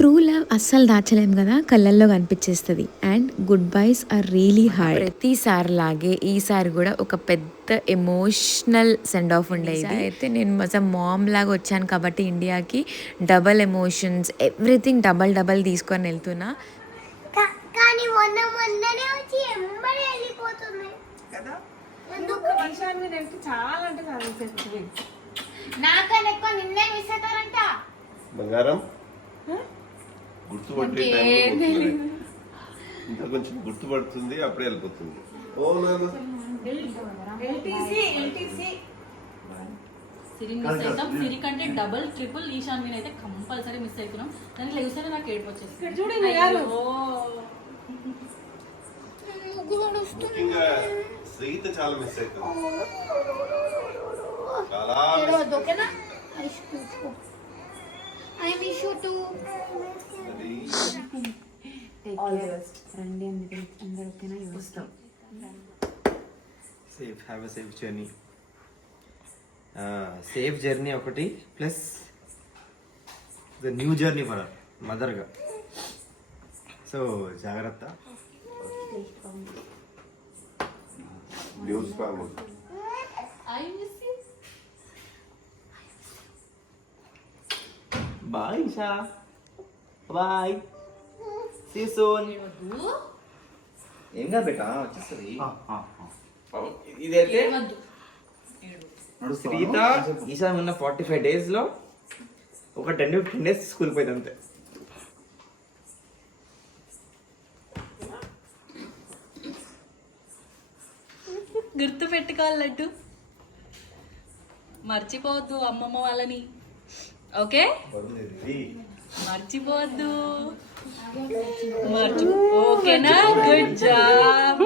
True love అస్సలు దాచలేం కదా, కళ్ళల్లో కనిపించేస్తుంది. And goodbyes are really hard. ప్రతిసారి లాగే ఈసారి కూడా ఒక పెద్ద ఎమోషనల్ సెండ్ ఆఫ్ ఉండేది. అయితే నేను మజా మామ్ లాగా వచ్చాను కాబట్టి ఇండియాకి డబల్ ఎమోషన్స్ ఎవ్రీథింగ్ డబల్ తీసుకొని వెళ్తున్నా. కానీ మొన్ననే వచ్చి ఎంబడే వెళ్ళిపోతుంది కదా. చాలా అంటే చాలా నాకన్నా ఎక్కువ నిన్నే మిస్ అవుతారంట. బంగారం గుర్తుపట్టే ఇంకా కొంచెం గుర్తుపడుతుంది, అప్పుడే వెళ్ళిపోతుంది. ఓ నాన్న సిరి మిస్ అవుతాం. సిరి కంటే డబుల్ ట్రిపుల్ ఈశాన్ మీద అయితే కంపల్సరీ మిస్ అవుతున్నాం. దానికి లేస్తేనే నాకు ఏడుపు వచ్చేసి చూడండి. ముఖ్యంగా శ్రీత చాలా మిస్ అవుతుంది. చాలా I miss you too. రండి అందరూ ఓకేనా? వస్తాం. Safe have a safe journey. Safe journey ఒకటి plus the new journey for మదర్గా. సో జాగ్రత్త. News family I miss you. Bye Isha, bye, see soon. ఏంగా బేటా వచ్చేస్తుంది. ఇదైతే శ్రీత ఈశా ఉన్న 45 days లో ఒక 10-15 days స్కూల్ పోయింది అంతే. గుర్తు పెట్టుకోవాలట్టు, మర్చిపోవద్దు అమ్మమ్మ వాళ్ళని. ఓకే, మర్చిపోవద్దు. ఓకేనా? Good job.